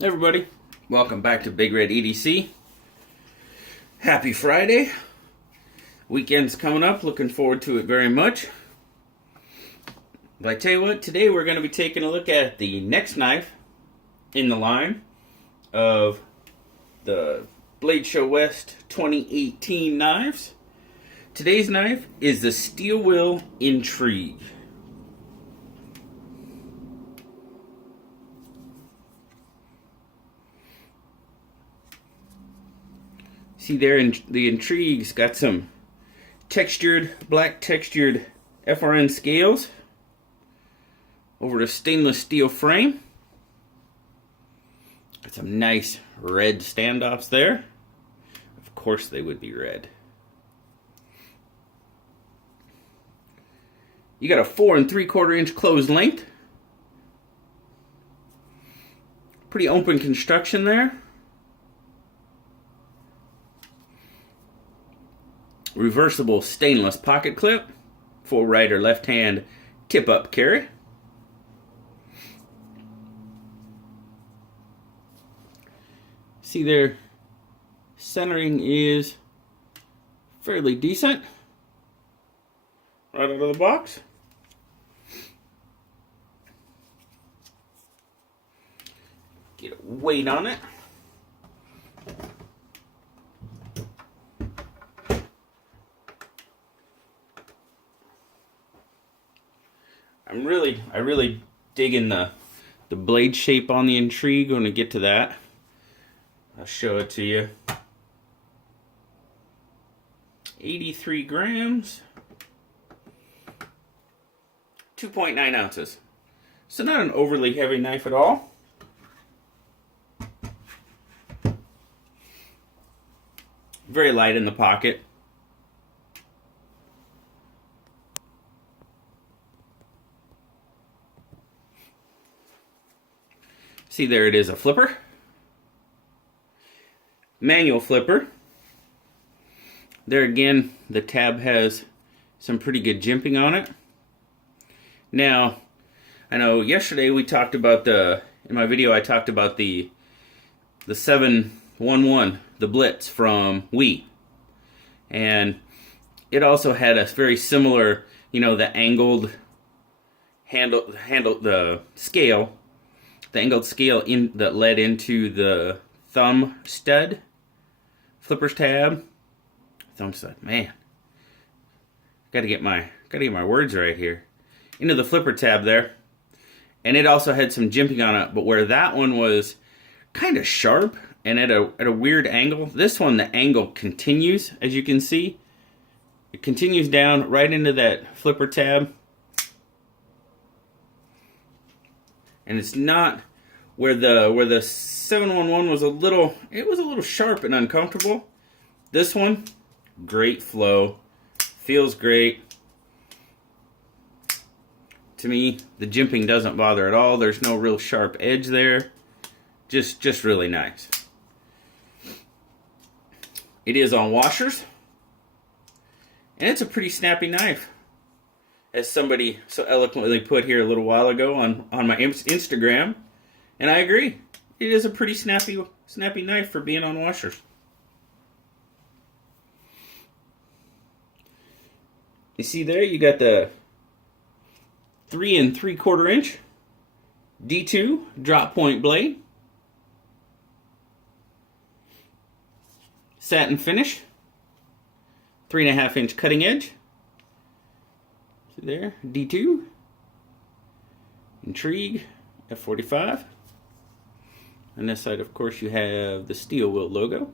Hey everybody, welcome back to Big Red EDC. Happy Friday. Weekend's coming up, looking forward to it very much. But I tell you what, today we're going to be taking a look at the next knife in the line of the Blade Show West 2018 knives. Today's knife is the Steel Will Intrigue. See there, the Intrigue's got some black textured FRN scales over the stainless steel frame. Got some nice red standoffs there. Of course they would be red. You got a 4 3/4 inch closed length. Pretty open construction there. Reversible stainless pocket clip for right or left hand tip up carry. See there, centering is fairly decent right out of the box. Get a weight on it. I really digging the blade shape on the Intrigue. When we get to that, I'll show it to you. 83 grams, 2.9 ounces. So not an overly heavy knife at all. Very light in the pocket. See there, it is a flipper. Manual flipper. There again, the tab has some pretty good jimping on it. Now, I know yesterday we talked about in my video I talked about the 711, the Blitz from Wii. And it also had a very similar, the angled the scale. The angled scale that led into the thumb stud, flipper's tab, thumb stud. Man, gotta get my words right here. Into the flipper tab there, and it also had some jimping on it. But where that one was kind of sharp and at a weird angle, this one the angle continues, as you can see. It continues down right into that flipper tab. And it's not where the 711 was a little sharp and uncomfortable. This one, great flow, feels great. To me, the jimping doesn't bother at all. There's no real sharp edge there. Just really nice. It is on washers, and it's a pretty snappy knife, as somebody so eloquently put here a little while ago on my Instagram, and I agree. It is a pretty snappy knife for being on washers. You see there, you got the 3 3/4 inch D2 drop point blade, satin finish, 3.5 inch cutting edge. There, D2, Intrigue, F45. On this side, of course, you have the Steel Will logo.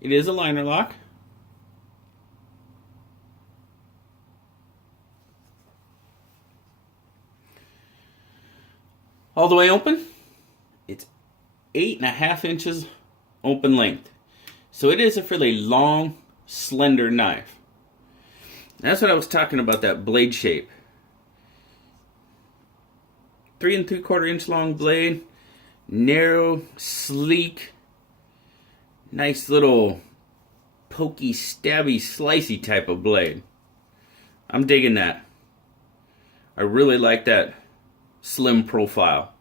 It is a liner lock. All the way open. It's 8.5 inches open length. So it is a fairly long, slender knife. That's what I was talking about, that blade shape. 3 3/4 inch long blade, narrow, sleek, nice little pokey, stabby, slicey type of blade. I'm digging that. I really like that slim profile.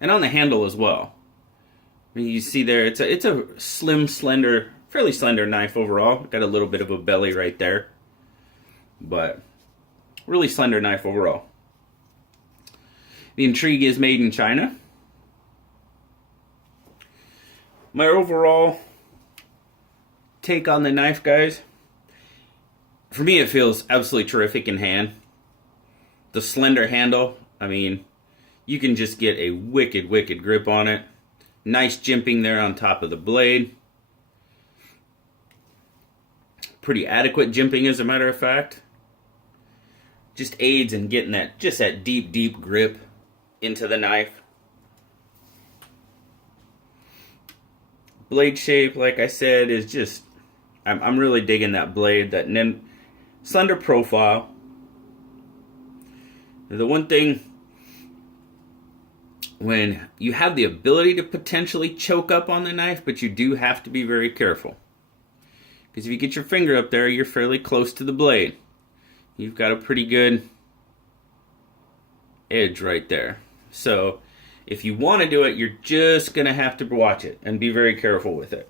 and on the handle as well. I mean, you see there, it's a slim, slender, fairly slender knife overall. Got a little bit of a belly right there, but really slender knife overall. The Intrigue is made in China. My overall take on the knife, guys, for me it feels absolutely terrific in hand. The slender handle, I mean, you can just get a wicked, wicked grip on it. Nice jimping there on top of the blade. Pretty adequate jimping, as a matter of fact. Just aids in getting that, just that deep, deep grip into the knife. Blade shape, like I said, is just, I'm really digging that blade, that slender profile. The one thing, when you have the ability to potentially choke up on the knife, but you do have to be very careful. Because if you get your finger up there, you're fairly close to the blade. You've got a pretty good edge right there. So if you want to do it, you're just going to have to watch it and be very careful with it.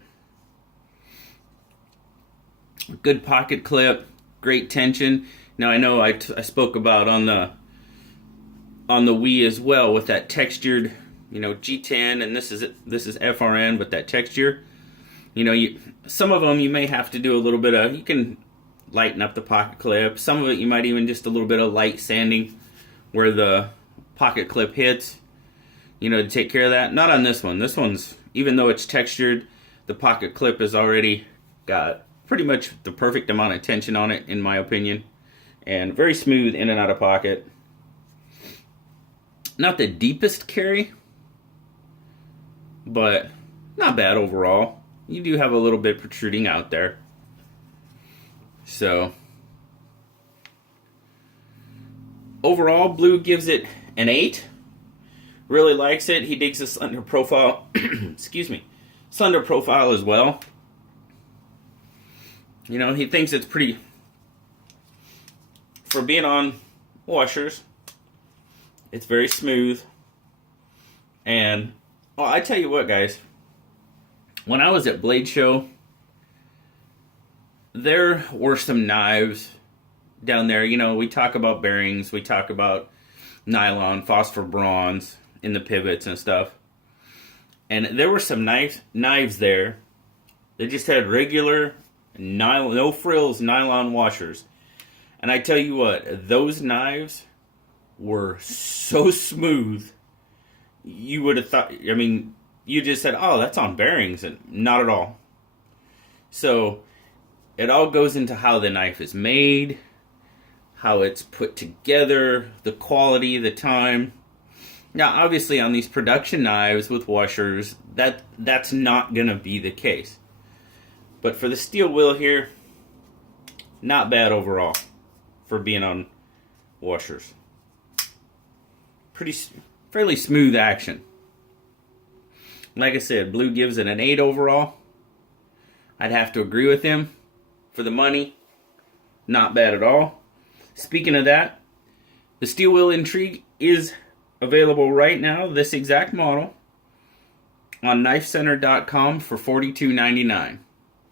Good pocket clip, great tension. Now I know I spoke about on the Wii as well with that textured, G10, and this is FRN, but that texture, some of them you may have to do a little bit of, you can lighten up the pocket clip. Some of it you might even just a little bit of light sanding where the pocket clip hits, to take care of that. Not on this one. This one's, even though it's textured, the pocket clip has already got pretty much the perfect amount of tension on it, in my opinion, and very smooth in and out of pocket. Not the deepest carry, but not bad overall. You do have a little bit protruding out there. So, overall, Blue gives it an 8. Really likes it. He digs the slender profile. Excuse me. Slender profile as well. He thinks it's pretty, for being on washers, it's very smooth. And, I tell you what, guys. When I was at Blade Show, there were some knives down there. We talk about bearings. We talk about nylon, phosphor bronze in the pivots and stuff. And there were some knives there. They just had regular, no frills nylon washers. And I tell you what, those knives were so smooth, you would have thought, you just said, oh, that's on bearings, and not at all. So, it all goes into how the knife is made, how it's put together, the quality, the time. Now, obviously, on these production knives with washers, that's not going to be the case. But for the steel wheel here, not bad overall for being on washers. Fairly smooth action. Like I said, Blue gives it an 8 overall. I'd have to agree with him. For the money, not bad at all. Speaking of that, the Steel Wheel Intrigue is available right now, this exact model, on KnifeCenter.com for $42.99.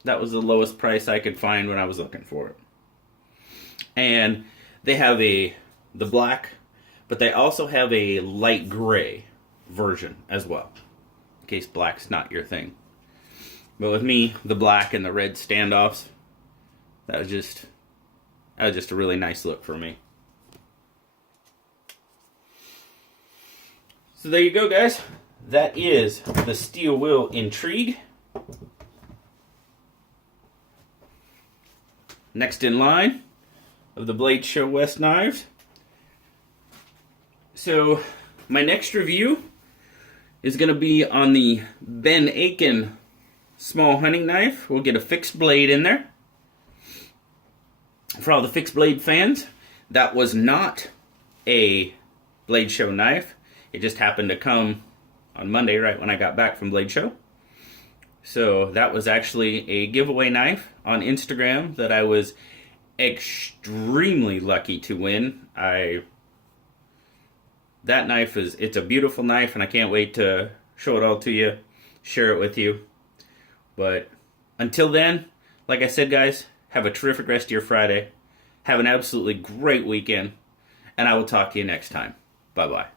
That was the lowest price I could find when I was looking for it. And they have the black, but they also have a light gray version as well, in case black's not your thing. But with me, the black and the red standoffs, that was just a really nice look for me. So there you go, guys. That is the Steel Wheel Intrigue. Next in line of the Blade Show West knives. So my next review is going to be on the Ben Aiken small hunting knife. We'll get a fixed blade in there. For all the fixed blade fans, that was not a Blade Show knife. It just happened to come on Monday, right when I got back from Blade Show. So that was actually a giveaway knife on Instagram that I was extremely lucky to win. I that knife it's a beautiful knife, and I can't wait to show it all to you, share it with you. But until then, like I said, guys, have a terrific rest of your Friday. Have an absolutely great weekend, and I will talk to you next time. Bye-bye.